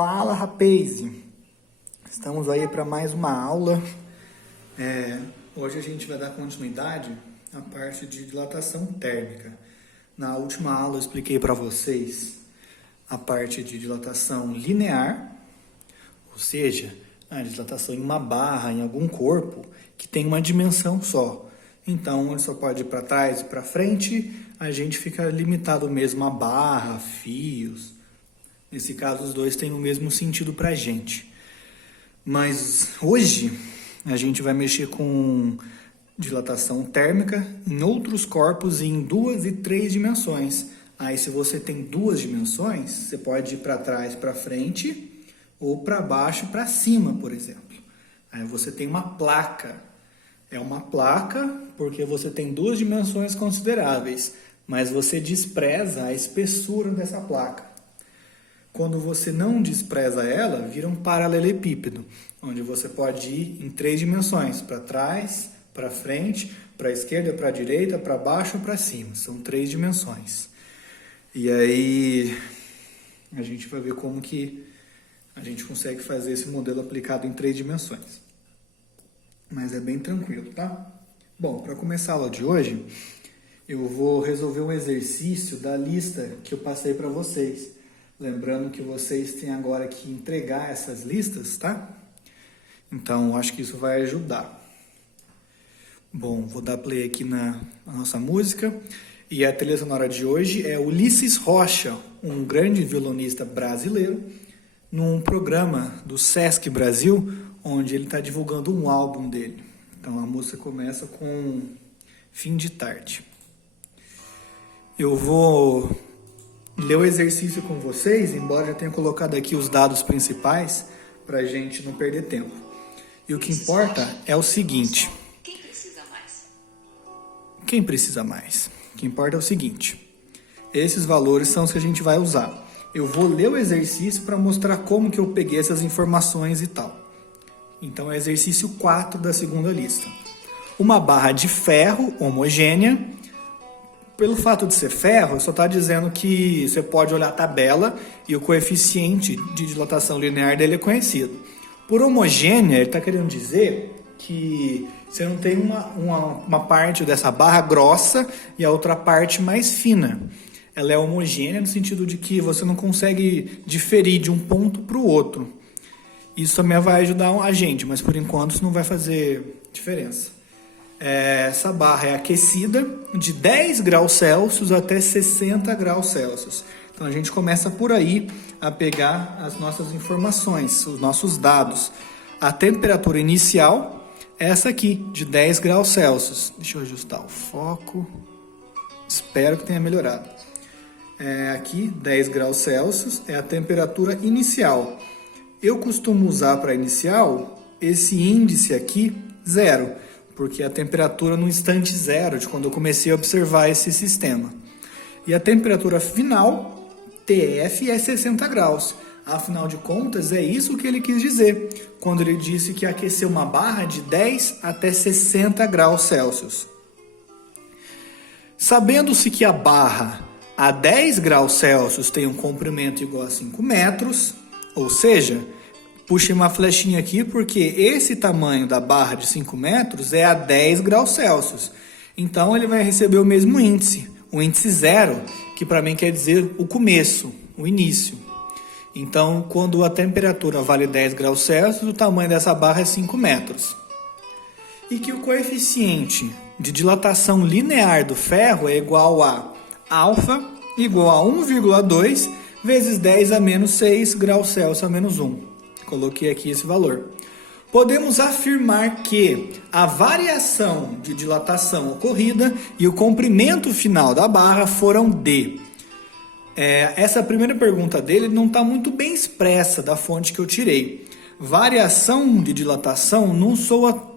Fala, rapaz! Estamos aí para mais uma aula. Hoje a gente vai dar continuidade à parte de dilatação térmica. Na última aula eu expliquei para vocês a parte de dilatação linear, ou seja, a dilatação em uma barra, em algum corpo, que tem uma dimensão só. Então, ele só pode ir para trás e para frente, a gente fica limitado mesmo a barra, fios. Nesse caso, os dois têm o mesmo sentido para a gente. Mas hoje, a gente vai mexer com dilatação térmica em outros corpos em 2 e 3 dimensões. Aí, se você tem 2 dimensões, você pode ir para trás, para frente, ou para baixo e para cima, por exemplo. Aí você tem uma placa. É uma placa porque você tem 2 dimensões consideráveis, mas você despreza a espessura dessa placa. Quando você não despreza ela, vira um paralelepípedo, onde você pode ir em 3 dimensões, para trás, para frente, para a esquerda, para a direita, para baixo ou para cima. São 3 dimensões. E aí a gente vai ver como que a gente consegue fazer esse modelo aplicado em 3 dimensões. Mas é bem tranquilo, tá? Bom, para começar a aula de hoje, eu vou resolver um exercício da lista que eu passei para vocês. Lembrando que vocês têm agora que entregar essas listas, tá? Então, acho que isso vai ajudar. Bom, vou dar play aqui na nossa música. E a trilha sonora de hoje é Ulisses Rocha, um grande violonista brasileiro, num programa do Sesc Brasil, onde ele está divulgando um álbum dele. Então, a música começa com Fim de Tarde. Eu vou ler o exercício com vocês, embora já tenha colocado aqui os dados principais, para a gente não perder tempo. E o que importa é o seguinte. Quem precisa mais? Quem precisa mais? O que importa é o seguinte. Esses valores são os que a gente vai usar. Eu vou ler o exercício para mostrar como que eu peguei essas informações e tal. Então, é o exercício 4 da segunda lista. Uma barra de ferro homogênea. Pelo fato de ser ferro, só está dizendo que você pode olhar a tabela e o coeficiente de dilatação linear dele é conhecido. Por homogênea, ele está querendo dizer que você não tem uma parte dessa barra grossa e a outra parte mais fina. Ela é homogênea no sentido de que você não consegue diferir de um ponto para o outro. Isso também vai ajudar a gente, mas por enquanto isso não vai fazer diferença. Essa barra é aquecida de 10 graus Celsius até 60 graus Celsius. Então a gente começa por aí a pegar as nossas informações, os nossos dados. A temperatura inicial é essa aqui, de 10 graus Celsius. Deixa eu ajustar o foco. Espero que tenha melhorado. Aqui, 10 graus Celsius é a temperatura inicial. Eu costumo usar para inicial esse índice aqui, 0. Porque a temperatura no instante zero, de quando eu comecei a observar esse sistema. E a temperatura final, TF, é 60 graus. Afinal de contas, é isso que ele quis dizer, quando ele disse que aqueceu uma barra de 10 até 60 graus Celsius. Sabendo-se que a barra a 10 graus Celsius tem um comprimento igual a 5 metros, ou seja, puxei uma flechinha aqui porque esse tamanho da barra de 5 metros é a 10 graus Celsius. Então, ele vai receber o mesmo índice, o índice 0, que para mim quer dizer o começo, o início. Então, quando a temperatura vale 10 graus Celsius, o tamanho dessa barra é 5 metros. E que o coeficiente de dilatação linear do ferro é igual a alfa igual a 1,2 vezes 10 a menos 6 graus Celsius a menos 1. Coloquei aqui esse valor. Podemos afirmar que a variação de dilatação ocorrida e o comprimento final da barra foram D. Essa primeira pergunta dele não está muito bem expressa da fonte que eu tirei. Variação de dilatação não soa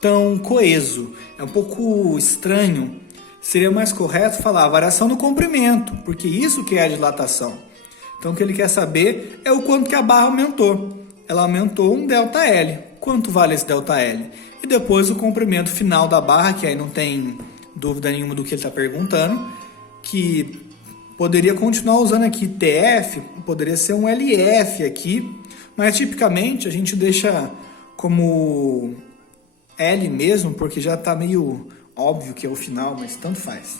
tão coeso. É um pouco estranho. Seria mais correto falar variação no comprimento, porque isso que é a dilatação. Então, o que ele quer saber é o quanto que a barra aumentou. Ela aumentou um ΔL. Quanto vale esse ΔL? E depois o comprimento final da barra, que aí não tem dúvida nenhuma do que ele está perguntando, que Poderia continuar usando aqui TF, poderia ser um LF aqui, mas tipicamente a gente deixa como L mesmo, porque já está meio óbvio que é o final, mas tanto faz.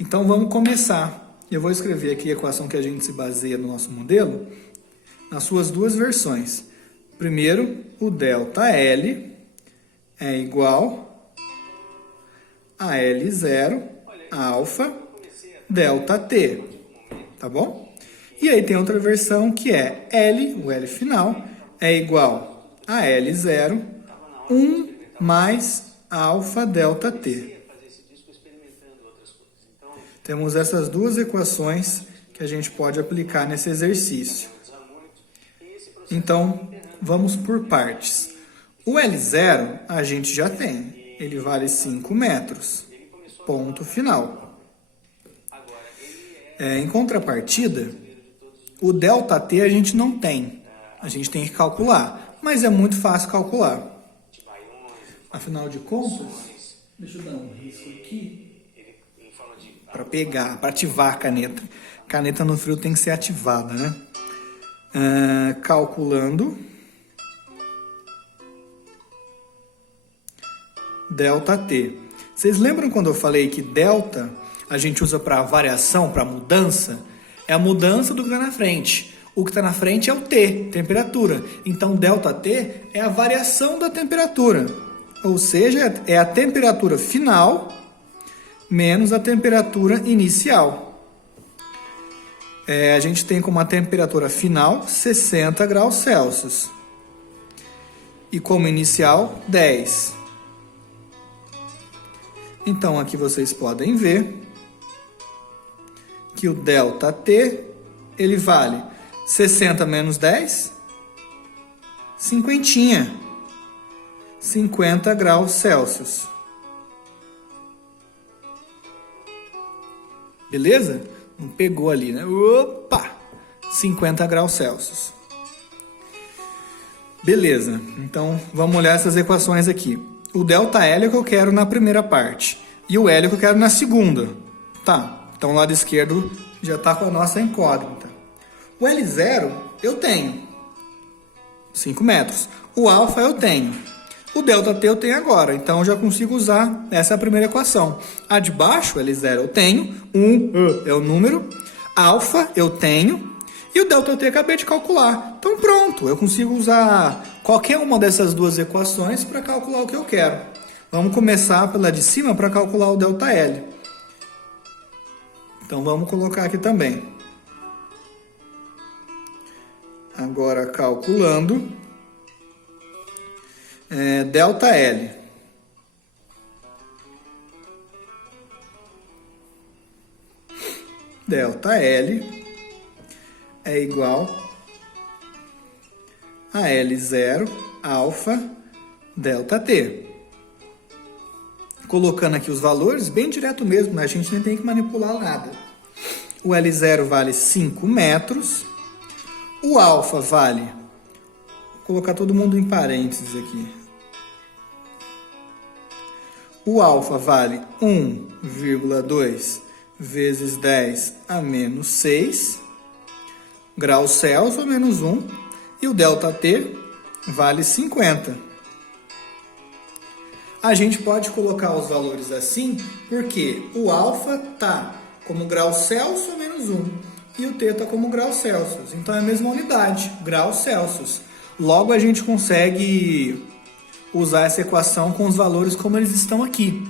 Então vamos começar. Eu vou escrever aqui a equação que a gente se baseia no nosso modelo, nas suas duas versões. Primeiro, o ΔL é igual a L0 alfa ΔT, tá bom? E aí tem outra versão que é L, o L final, é igual a L0, 1 mais alfa ΔT. Temos essas duas equações que a gente pode aplicar nesse exercício. Então, vamos por partes. O L0 a gente já tem, ele vale 5 metros, ponto final. Em contrapartida, o ΔT a gente não tem, a gente tem que calcular, mas é muito fácil calcular. Afinal de contas, deixa eu dar um risco aqui para pegar, para ativar a caneta. Caneta no frio tem que ser ativada, né? Calculando ΔT. Vocês lembram quando eu falei que delta a gente usa para variação, para mudança? É a mudança do que está na frente. O que está na frente é o T, temperatura. Então, ΔT é a variação da temperatura. Ou seja, é a temperatura final menos a temperatura inicial. A gente tem como a temperatura final 60 graus Celsius. E como inicial, 10. Então, aqui vocês podem ver que o ΔT, ele vale 60 menos 10, 50 graus Celsius. Beleza? Não pegou ali, né? Opa! 50 graus Celsius. Beleza. Então, vamos olhar essas equações aqui. O ΔL é o que eu quero na primeira parte. E o L é o que eu quero na segunda. Tá. Então, o lado esquerdo já está com a nossa incógnita. O L0 eu tenho. 5 metros. O alfa eu tenho. O ΔT eu tenho agora, então eu já consigo usar essa primeira equação. A de baixo, L0 eu tenho, 1 é o número, alfa eu tenho, e o ΔT eu acabei de calcular. Então pronto, eu consigo usar qualquer uma dessas duas equações para calcular o que eu quero. Vamos começar pela de cima para calcular o ΔL. Então vamos colocar aqui também. Agora calculando. ΔL. ΔL é igual a L0 alfa ΔT. Colocando aqui os valores, bem direto mesmo, né? A gente nem tem que manipular nada. O L0 vale 5 metros. O alfa vale... Vou colocar todo mundo em parênteses aqui. O alfa vale 1,2 vezes 10 a menos 6 graus Celsius ou menos 1. E o ΔT vale 50. A gente pode colocar os valores assim porque o alfa está como graus Celsius ou menos 1. E o T está como graus Celsius. Então é a mesma unidade, graus Celsius. Logo a gente consegue usar essa equação com os valores como eles estão aqui.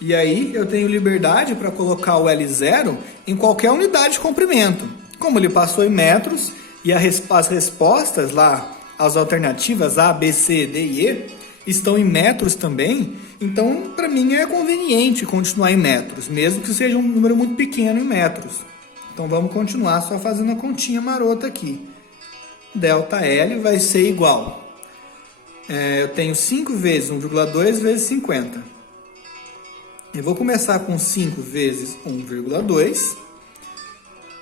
E aí eu tenho liberdade para colocar o L0 em qualquer unidade de comprimento. Como ele passou em metros e as respostas lá, as alternativas A, B, C, D e E, estão em metros também, então para mim é conveniente continuar em metros, mesmo que seja um número muito pequeno em metros. Então vamos continuar só fazendo a continha marota aqui. ΔL vai ser igual. Eu tenho 5 vezes 1,2 vezes 50. Eu vou começar com 5 vezes 1,2.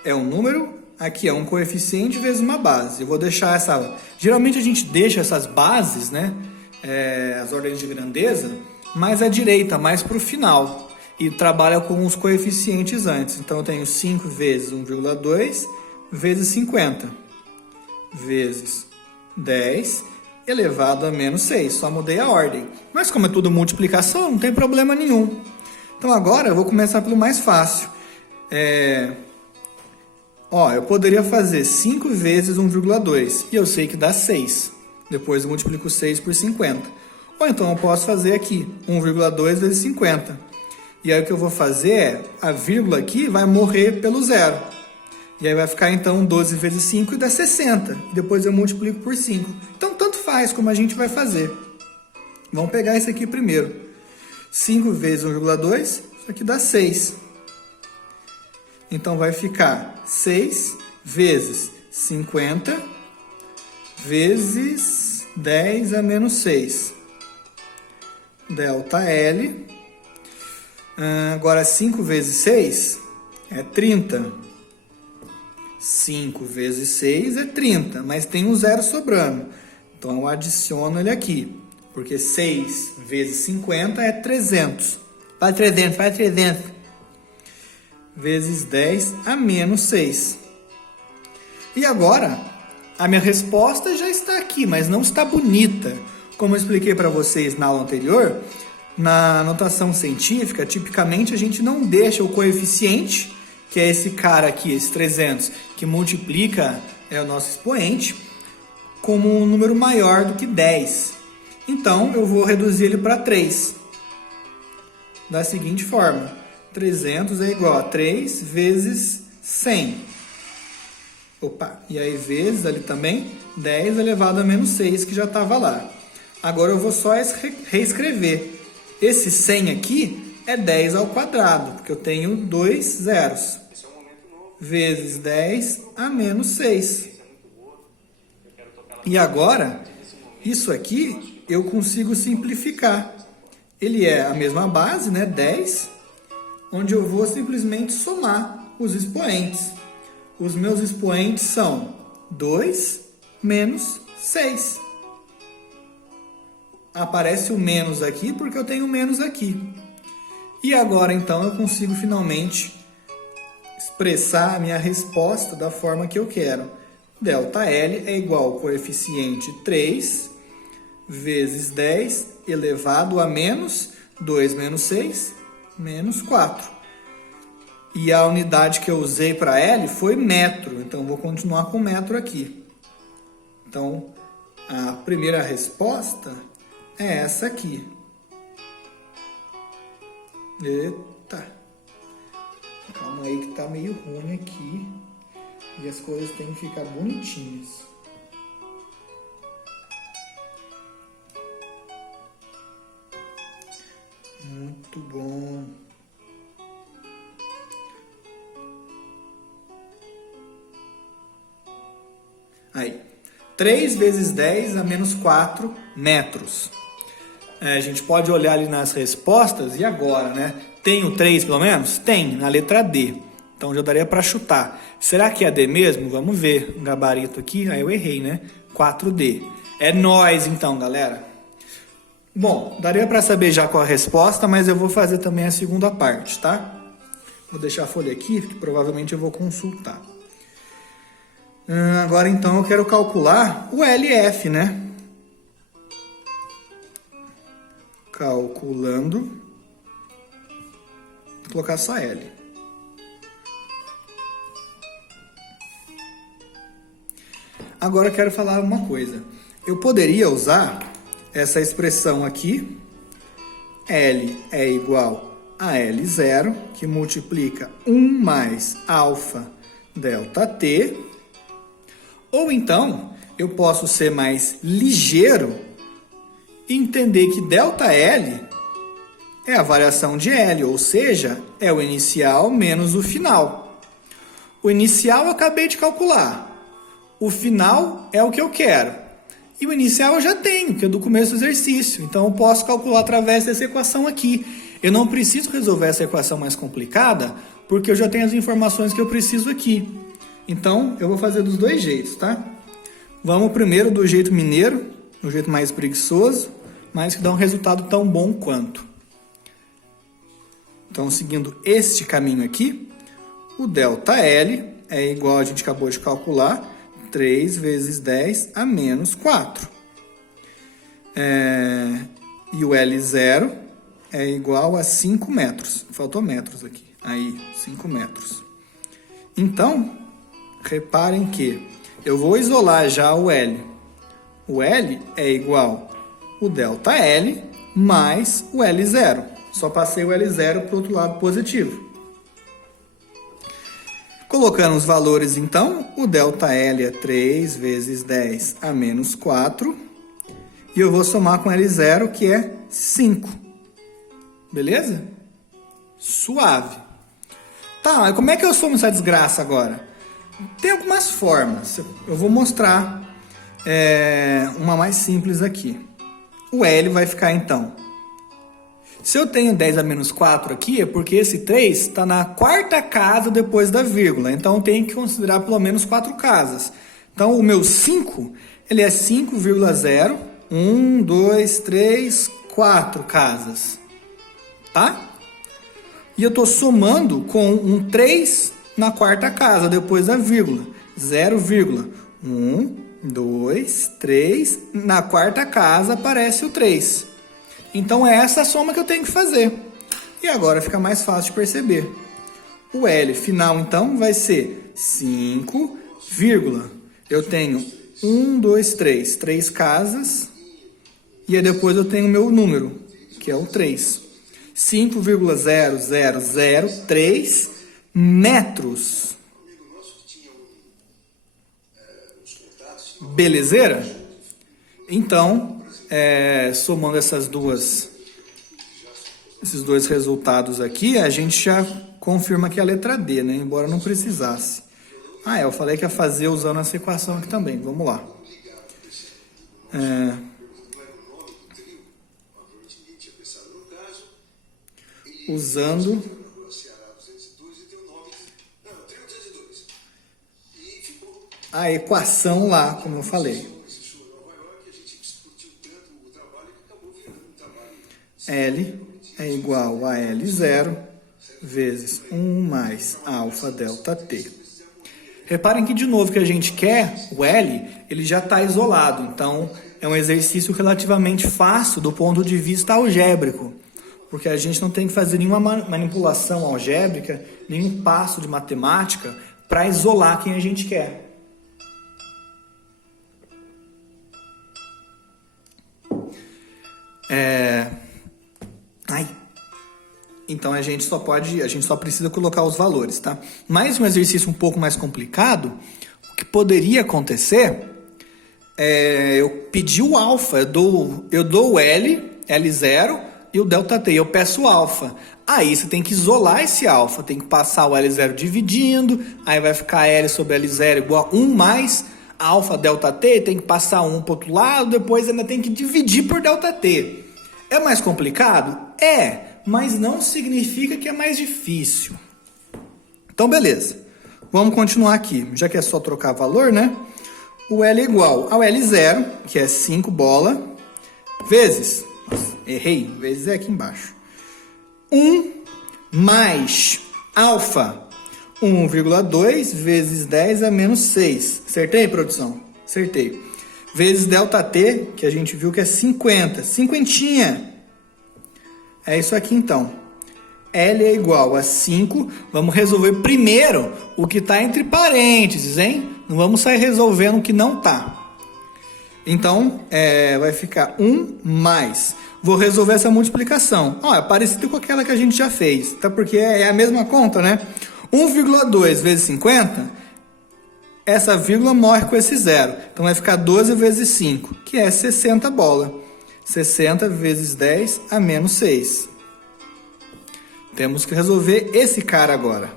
É um número. Aqui é um coeficiente vezes uma base. Eu vou deixar essa... Geralmente a gente deixa essas bases, né? As ordens de grandeza, mais à direita, mais para o final. e trabalha com os coeficientes antes. Então, eu tenho 5 vezes 1,2 vezes 50 vezes 10 elevado a menos 6. Só mudei a ordem. Mas como é tudo multiplicação, não tem problema nenhum. Então, agora eu vou começar pelo mais fácil. Eu poderia fazer 5 vezes 1,2 e eu sei que dá 6. Depois eu multiplico 6 por 50. Ou então eu posso fazer aqui 1,2 vezes 50. E aí o que eu vou fazer é, a vírgula aqui vai morrer pelo zero. E aí vai ficar então 12 vezes 5 e dá 60. Depois eu multiplico por 5. Então tanto faz como a gente vai fazer. Vamos pegar esse aqui primeiro. 5 vezes 1,2, isso aqui dá 6. Então vai ficar 6 vezes 50 vezes 10 a menos 6. Delta L. Agora 5 vezes 6 é 30. 5 vezes 6 é 30, mas tem um zero sobrando. Então eu adiciono ele aqui, porque 6 vezes 50 é 300. Faz 300, faz 300. Vezes 10 a menos 6. E agora, a minha resposta já está aqui, mas não está bonita. Como eu expliquei para vocês na aula anterior, na notação científica, tipicamente a gente não deixa o coeficiente, que é esse cara aqui, esse 300, que multiplica o nosso expoente, como um número maior do que 10. Então, eu vou reduzir ele para 3. Da seguinte forma, 300 é igual a 3 vezes 100. E aí vezes ali também, 10 elevado a menos 6, que já estava lá. Agora eu vou só reescrever. Esse 100 aqui é 10 ao quadrado, porque eu tenho 2 zeros. Vezes 10 a menos 6. E agora, isso aqui eu consigo simplificar. Ele é a mesma base, né? 10, onde eu vou simplesmente somar os expoentes. Os meus expoentes são 2 menos 6. Aparece o menos aqui porque eu tenho menos aqui. E agora, então, eu consigo finalmente expressar a minha resposta da forma que eu quero. Delta L é igual ao coeficiente 3 vezes 10 elevado a menos 2 menos 6, menos 4. E a unidade que eu usei para L foi metro, então vou continuar com metro aqui. Então, a primeira resposta é essa aqui. Eita! Calma aí que tá meio ruim aqui. E as coisas têm que ficar bonitinhas. Muito bom. Aí. 3 vezes 10 a menos 4 metros. A gente pode olhar ali nas respostas e agora, né? Tem o 3 pelo menos? Tem, na letra D. Então já daria para chutar. Será que é D mesmo? Vamos ver o gabarito aqui. Aí eu errei, né? 4D. É nóis então, galera. Bom, daria para saber já qual a resposta, mas eu vou fazer também a segunda parte, tá? Vou deixar a folha aqui, que provavelmente eu vou consultar. Agora então eu quero calcular o LF, né? Calculando. Vou colocar só L. Agora eu quero falar uma coisa. Eu poderia usar essa expressão aqui. L é igual a L0, que multiplica 1 mais alfa delta T. Ou então, eu posso ser mais ligeiro e entender que ΔL é a variação de L, ou seja, é o inicial menos o final. O inicial eu acabei de calcular. O final é o que eu quero. E o inicial eu já tenho, que é do começo do exercício. Então eu posso calcular através dessa equação aqui. Eu não preciso resolver essa equação mais complicada, porque eu já tenho as informações que eu preciso aqui. Então, eu vou fazer dos dois jeitos, tá? Vamos primeiro do jeito mineiro, do jeito mais preguiçoso, mas que dá um resultado tão bom quanto. Então, seguindo este caminho aqui, o ΔL é igual, a gente acabou de calcular, 3 vezes 10 a menos 4. E o L0 é igual a 5 metros. Faltou metros aqui. Aí, 5 metros. Então, reparem que eu vou isolar já o L. O L é igual o ΔL mais o L0. Só passei o L0 para o outro lado positivo. Colocando os valores, então, o ΔL é 3 vezes 10 a menos 4. E eu vou somar com L0, que é 5. Beleza? Suave. Tá, mas como é que eu somo essa desgraça agora? Tem algumas formas. Eu vou mostrar uma mais simples aqui. O L vai ficar, então... Se eu tenho 10 a menos 4 aqui, é porque esse 3 está na quarta casa depois da vírgula. Então, eu tenho que considerar pelo menos 4 casas. Então, o meu 5, ele é 5,0. 1, 2, 3, 4 casas. Tá? E eu estou somando com um 3 na quarta casa depois da vírgula. 0,1, 2, 3. Na quarta casa aparece o 3. Então, é essa a soma que eu tenho que fazer. E agora fica mais fácil de perceber. O L final, então, vai ser 5, eu tenho 1, 2, 3. 3 casas. E aí depois eu tenho o meu número, que é o 3. 5,0003 metros. Belezeira? Então... somando esses dois resultados aqui, a gente já confirma que é a letra D, né? Embora não precisasse. Eu falei que ia fazer usando essa equação aqui também. Vamos lá. Usando a equação lá, como eu falei. L é igual a L0 vezes 1 mais alfa delta T. Reparem que, de novo, que a gente quer, o L, ele já está isolado. Então, é um exercício relativamente fácil do ponto de vista algébrico. Porque a gente não tem que fazer nenhuma manipulação algébrica, nenhum passo de matemática para isolar quem a gente quer. Então a gente só precisa colocar os valores, tá? Mais um exercício um pouco mais complicado, o que poderia acontecer eu pedir o alfa, eu dou o L0 e o ΔT, eu peço o alfa. Aí você tem que isolar esse alfa, tem que passar o L0 dividindo, aí vai ficar L sobre L0 igual a 1 mais alfa ΔT, tem que passar 1 para o outro lado, depois ainda tem que dividir por ΔT. É mais complicado? Mas não significa que é mais difícil. Então, beleza. Vamos continuar aqui. Já que é só trocar valor, né? O L é igual ao L0, que é 5 bola, vezes... Nossa, errei. Vezes é aqui embaixo. 1 mais alfa. 1,2 vezes 10 a menos 6. Acertei, produção? Acertei. Vezes ΔT, que a gente viu que é 50. Cinquentinha. É isso aqui, então. L é igual a 5. Vamos resolver primeiro o que está entre parênteses, hein? Não vamos sair resolvendo o que não está. Então, vai ficar 1 mais. Vou resolver essa multiplicação. É parecido com aquela que a gente já fez. Tá? Porque é a mesma conta, né? 1,2 vezes 50, essa vírgula morre com esse zero. Então, vai ficar 12 vezes 5, que é 60 bola. 60 vezes 10 a menos 6. Temos que resolver esse cara agora.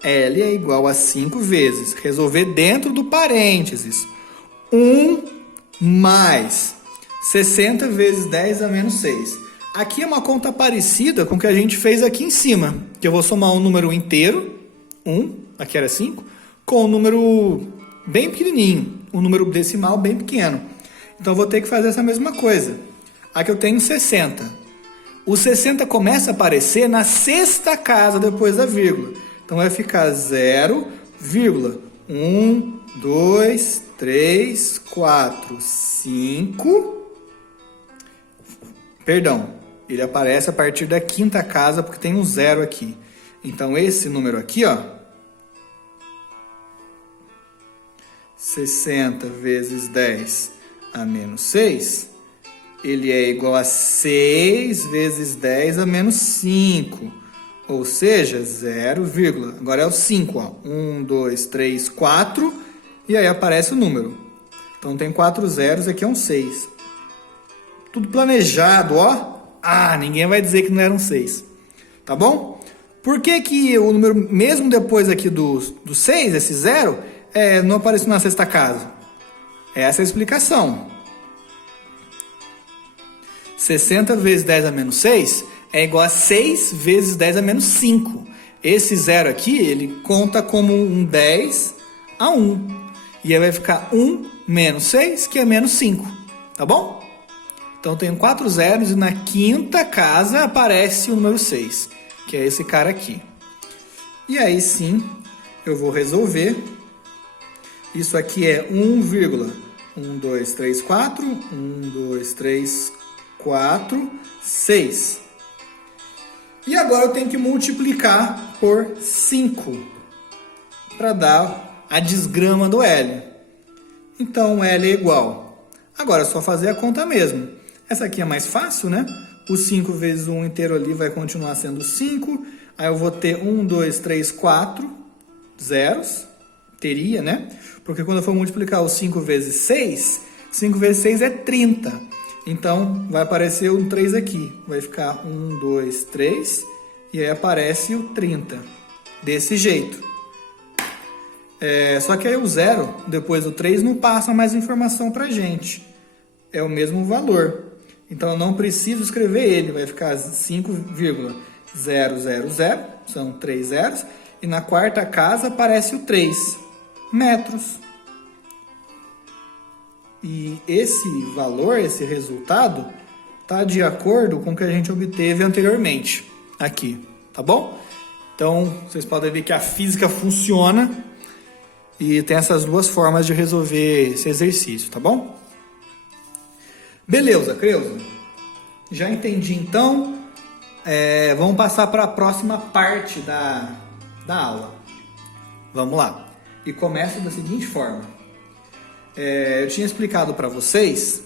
L é igual a 5 vezes. Resolver dentro do parênteses. 1 mais 60 vezes 10 a menos 6. Aqui é uma conta parecida com o que a gente fez aqui em cima. Que eu vou somar um número inteiro, 1, aqui era 5, com um número bem pequenininho. Um número decimal bem pequeno. Então, eu vou ter que fazer essa mesma coisa. Aqui eu tenho 60. O 60 começa a aparecer na sexta casa depois da vírgula. Então vai ficar 0, 1, 2, 3, 4, 5. Perdão, ele aparece a partir da quinta casa porque tem um 0 aqui. Então esse número aqui, ó, 60 vezes 10 a menos 6, ele é igual a 6 vezes 10 a menos 5, ou seja, 0, agora é o 5, ó, 1, 2, 3, 4, e aí aparece o número. Então tem 4 zeros, aqui é um 6. Tudo planejado, ó. Ah, ninguém vai dizer que não era um 6, tá bom? Por que que o número, mesmo depois aqui do 6, esse 0, não apareceu na sexta casa? Essa é a explicação. 60 vezes 10 a menos 6 é igual a 6 vezes 10 a menos 5. Esse 0 aqui, ele conta como um 10 a 1. E aí vai ficar 1 menos 6, que é menos 5. Tá bom? Então, tenho 4 zeros e na quinta casa aparece o número 6, que é esse cara aqui. E aí sim, eu vou resolver. Isso aqui é 1, 1, 2, 3, 4, 1, 2, 3, 4, 6. E agora eu tenho que multiplicar por 5 para dar a desgrama do L. Então, L é igual. Agora é só fazer a conta mesmo. Essa aqui é mais fácil, né? O 5 vezes 1 inteiro ali vai continuar sendo 5. Aí eu vou ter 1, 2, 3, 4 zeros. Teria, né? Porque quando eu for multiplicar o 5 vezes 6, 5 vezes 6 é 30. Então, vai aparecer um 3 aqui. Vai ficar 1, 2, 3. E aí aparece o 30. Desse jeito. Só que aí o 0, depois do 3, não passa mais informação pra gente. É o mesmo valor. Então, eu não preciso escrever ele. Vai ficar 5,000. São 3 zeros. E na quarta casa aparece o 3 metros. E esse valor, esse resultado, está de acordo com o que a gente obteve anteriormente. Aqui, tá bom? Então, vocês podem ver que a física funciona. E tem essas duas formas de resolver esse exercício, tá bom? Beleza, Creuza. Já entendi, então. Vamos passar para a próxima parte da aula. Vamos lá. E começa da seguinte forma. Eu tinha explicado para vocês.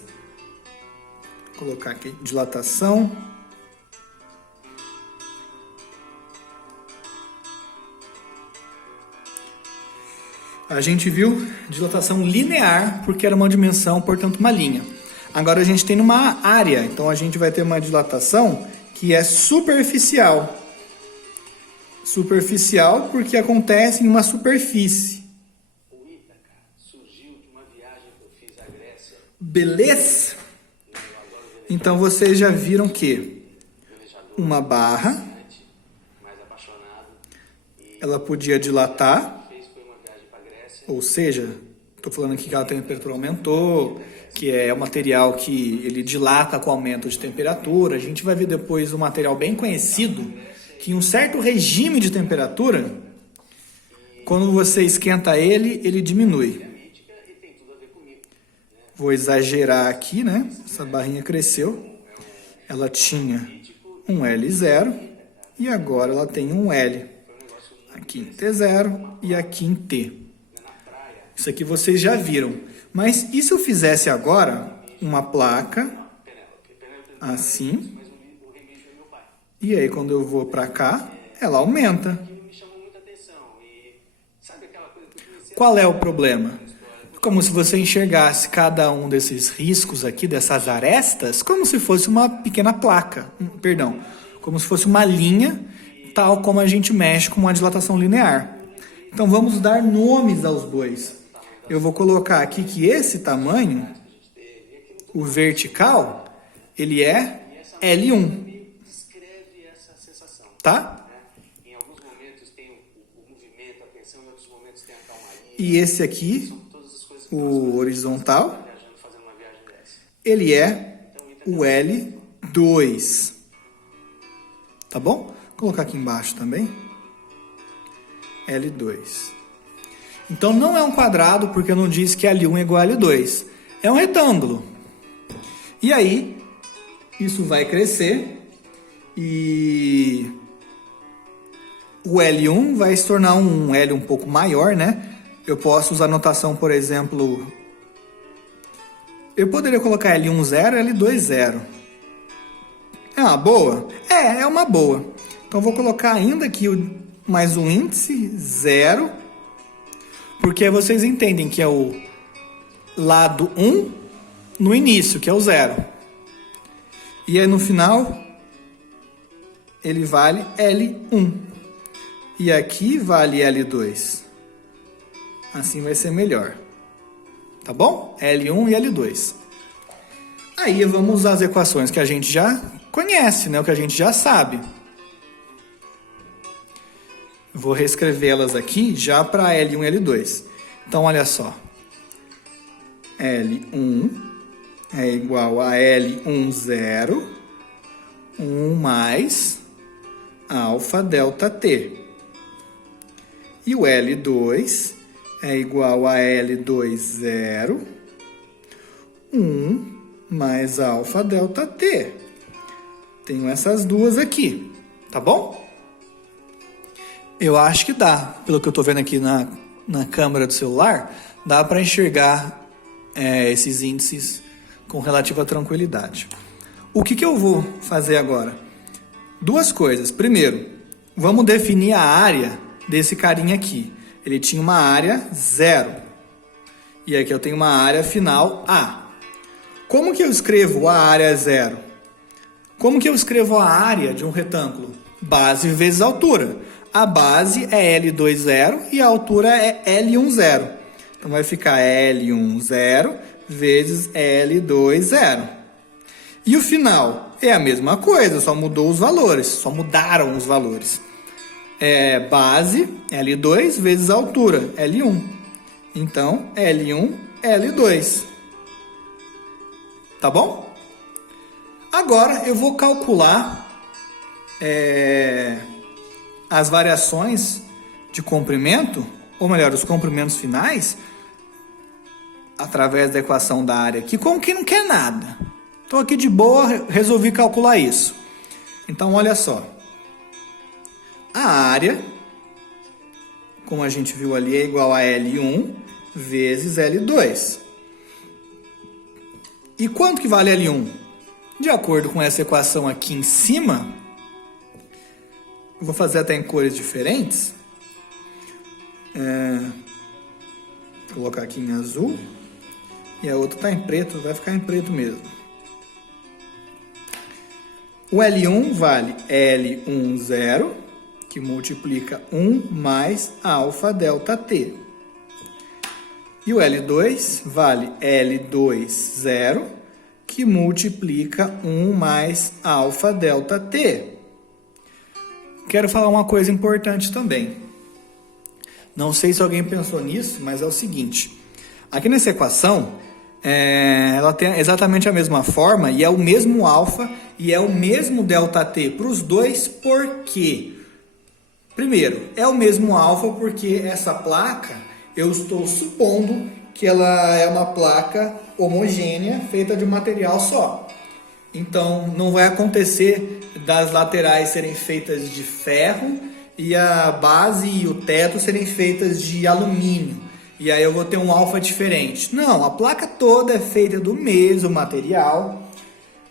Vou colocar aqui dilatação. A gente viu dilatação linear, porque era uma dimensão, portanto uma linha. Agora a gente tem numa área, então a gente vai ter uma dilatação que é superficial. Superficial porque acontece em uma superfície. O Ítaca surgiu de uma viagem que eu fiz à Grécia. Beleza? Então vocês já viram que uma barra, ela podia dilatar. Ou seja, estou falando aqui que a temperatura aumentou, que é um material que ele dilata com o aumento de temperatura. A gente vai ver depois um material bem conhecido, que em um certo regime de temperatura, quando você esquenta ele, ele diminui. Vou exagerar aqui, né? Essa barrinha cresceu. Ela tinha um L0 e agora ela tem um L. Aqui em T0 e aqui em T. Isso aqui vocês já viram. Mas e se eu fizesse agora uma placa assim? E aí quando eu vou para cá, ela aumenta. Qual é o problema? Como se você enxergasse cada um desses riscos aqui, dessas arestas, como se fosse uma pequena placa. Como se fosse uma linha, tal como a gente mexe com uma dilatação linear. Então vamos dar nomes aos bois. Eu vou colocar aqui que esse tamanho, o vertical, ele é L1. Tá? E esse aqui, o horizontal, ele é o L2. tá bom? Vou colocar aqui embaixo também. L2. Então não é um quadrado, porque não diz que L1 é igual a L2. É um retângulo. E aí, isso vai crescer e o L1 vai se tornar um L um pouco maior, né? Eu posso usar a notação, por exemplo, eu poderia colocar L1 0, L2 0. É uma boa? É uma boa. Então vou colocar ainda aqui mais um índice 0, porque vocês entendem que é o lado 1 no início, que é o 0. E aí no final ele vale L1. E aqui vale L2. Assim vai ser melhor. Tá bom? L1 e L2. Aí vamos usar as equações que a gente já conhece, né? O que a gente já sabe. Vou reescrevê-las aqui já para L1 e L2. Então, olha só. L1 é igual a L1 0, 1 mais alfa delta T. E o L2 é igual a L2 0, 1 mais alfa delta T. Tenho essas duas aqui, tá bom? Eu acho que dá, pelo que eu estou vendo aqui na câmera do celular, dá para enxergar esses índices com relativa tranquilidade. O que eu vou fazer agora? Duas coisas. Primeiro, vamos definir a área desse carinha aqui. Ele tinha uma área 0. E aqui eu tenho uma área final A. Como que eu escrevo a área 0? Como que eu escrevo a área de um retângulo? Base vezes altura. A base é L2,0 e a altura é L1,0. Então vai ficar L1,0 vezes L2,0. E o final é a mesma coisa, só mudou os valores, só mudaram os valores. Base L2 vezes altura L1. Então L1, L2. Tá bom? Agora eu vou calcular as variações de comprimento, ou melhor, os comprimentos finais, através da equação da área aqui, como quem não quer nada. Estou aqui de boa, resolvi calcular isso. Então, olha só. A área, como a gente viu ali, é igual a L1 vezes L2. E quanto que vale L1? De acordo com essa equação aqui em cima, eu vou fazer até em cores diferentes. Vou colocar aqui em azul. E a outra está em preto, vai ficar em preto mesmo. O L1 vale L1,0, que multiplica 1 mais alfa delta T. E o L2 vale L2,0, que multiplica 1 mais alfa delta T. Quero falar uma coisa importante também. Não sei se alguém pensou nisso, mas é o seguinte. Aqui nessa equação, ela tem exatamente a mesma forma e é o mesmo alfa e é o mesmo delta T para os dois, por quê? Primeiro, é o mesmo alfa porque essa placa, eu estou supondo que ela é uma placa homogênea, feita de um material só. Então, não vai acontecer das laterais serem feitas de ferro e a base e o teto serem feitas de alumínio. E aí eu vou ter um alfa diferente. Não, a placa toda é feita do mesmo material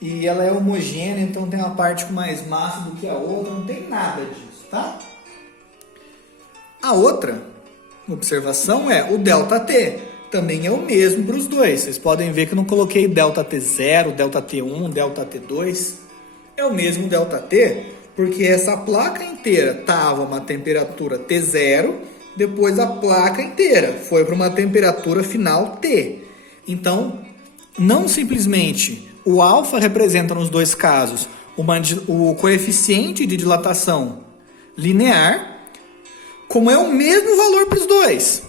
e ela é homogênea, então tem uma parte com mais massa do que a outra, não tem nada disso, tá? A outra observação é o delta T. Também é o mesmo para os dois. Vocês podem ver que eu não coloquei delta T0, delta T1, delta T2. É o mesmo delta T, porque essa placa inteira estava a uma temperatura T0, depois a placa inteira foi para uma temperatura final T. Então, não simplesmente o alfa representa nos dois casos o coeficiente de dilatação linear, como é o mesmo valor para os dois.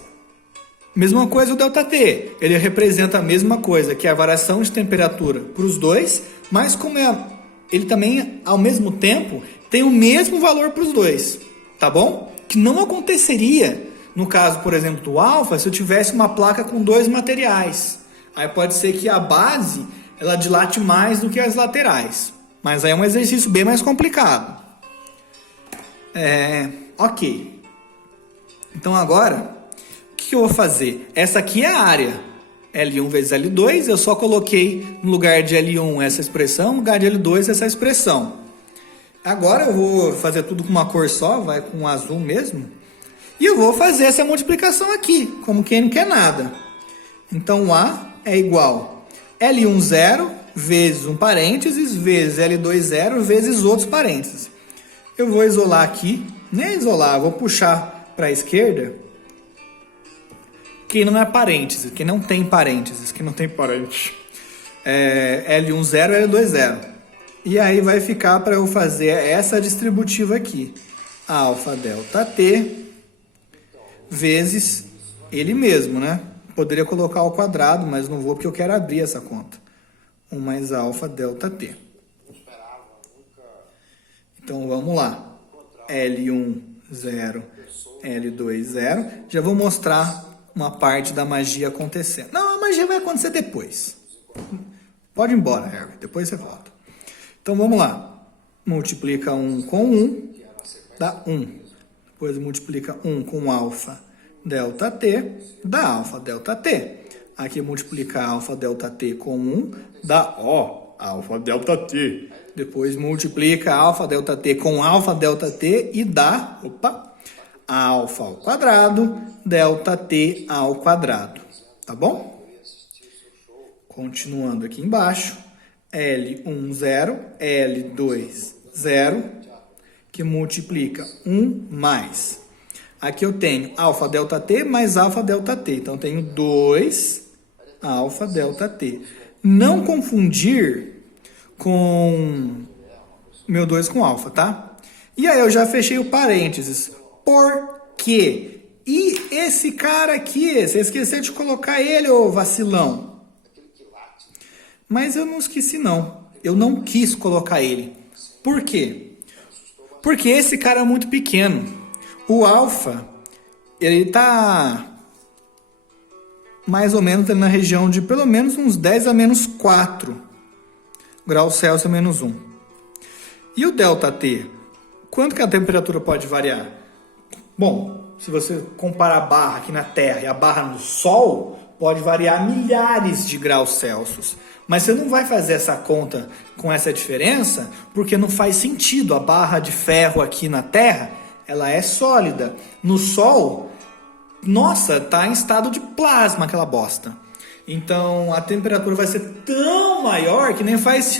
Mesma coisa o ΔT, ele representa a mesma coisa, que é a variação de temperatura para os dois, mas como ele também, ao mesmo tempo, tem o mesmo valor para os dois, tá bom? Que não aconteceria no caso, por exemplo, do alfa, se eu tivesse uma placa com dois materiais. Aí pode ser que a base ela dilate mais do que as laterais. Mas aí é um exercício bem mais complicado. Ok. Então agora, o que eu vou fazer? Essa aqui é a área. L1 vezes L2, eu só coloquei no lugar de L1 essa expressão, no lugar de L2 essa expressão. Agora eu vou fazer tudo com uma cor só, vai com azul mesmo. E eu vou fazer essa multiplicação aqui, como quem não quer nada. Então A é igual L1 zero vezes um parênteses, vezes L2 zero vezes outros parênteses. Eu vou isolar aqui, nem isolar, vou puxar para a esquerda. Que não é parênteses, que não tem parênteses, que não tem parênteses. L1 zero, L2 zero. E aí vai ficar para eu fazer essa distributiva aqui. Alfa delta T vezes ele mesmo, né? Poderia colocar ao quadrado, mas não vou porque eu quero abrir essa conta. 1 mais alfa delta T. Então vamos lá. L1 zero, L2 zero. Já vou mostrar uma parte da magia acontecendo. Não, a magia vai acontecer depois. Pode ir embora, Harry. Depois você volta. Então vamos lá. Multiplica 1 com 1, dá 1. Depois multiplica 1 com alfa delta T, dá alfa delta T. Aqui multiplica alfa delta T com 1, dá alfa delta T. Depois multiplica alfa delta T com alfa delta T e dá, alfa ao quadrado, delta T ao quadrado. Tá bom? Continuando aqui embaixo, L1 zero, L2 zero, que multiplica 1 mais. Aqui eu tenho alfa delta T mais alfa delta T. Então, eu tenho 2 alfa delta T. Não confundir com meu 2 com alfa, tá? E aí, eu já fechei o parênteses. Por quê? E esse cara aqui, você esqueceu de colocar ele, ô vacilão. Mas eu não esqueci, não. Eu não quis colocar ele. Por quê? Porque esse cara é muito pequeno. O alfa, ele está mais ou menos na região de pelo menos uns 10 a menos 4 graus Celsius a menos 1. E o delta T? Quanto que a temperatura pode variar? Bom, se você comparar a barra aqui na Terra e a barra no Sol, pode variar milhares de graus Celsius. Mas você não vai fazer essa conta com essa diferença, porque não faz sentido. A barra de ferro aqui na Terra, ela é sólida. No Sol, nossa, tá em estado de plasma aquela bosta. Então, a temperatura vai ser tão maior que nem faz